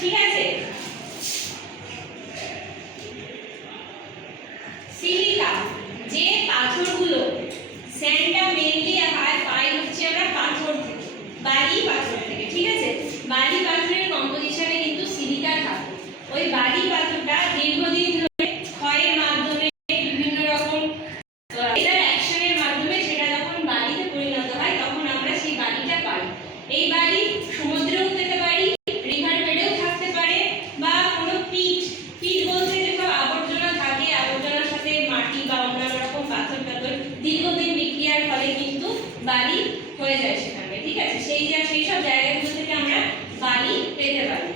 ঠিক আছে। সিলিকা যে পাথরগুলো, স্যান্ডটা মেইনলি পাই হচ্ছে আমরা পাথর থেকে, বালি পাথর থেকে। ঠিক আছে, বালি পাথরের কম্পোজিশনে কিন্তু সিলিকা থাকে। ওই বালি পাথরটা দীর্ঘদিন ধরে ক্ষয়ের মাধ্যমে বিভিন্ন রকম এটার অ্যাকশনের মাধ্যমে সেটা যখন বালিতে পরিণত হয় তখন আমরা সেই বালিটা পাই। এই বালি সমুদ্রেও পেতে পারি, রিভার বেডেও থাকতে পারে, বা কোনো পিট বলতে যেসব আবর্জনা থাকে, আবর্জনার সাথে মাটি বা অন্যান্য রকম পাথর দীর্ঘদিন বিক্রিয়ার ফলে কিন্তু বালি হয়ে যায় সেখানে। ঠিক আছে, সেই সব জায়গাগুলো থেকে আমরা বালি পেতে পারি।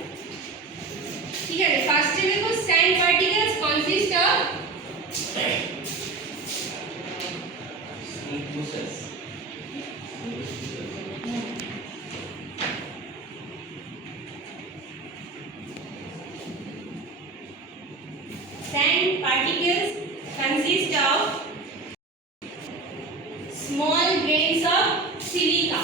ঠিক আছে, ফার্স্টে দেখো sand particles consist of sand particles consist of small grains of silica.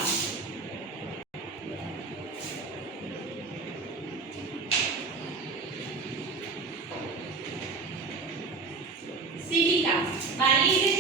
Silica, বালি যে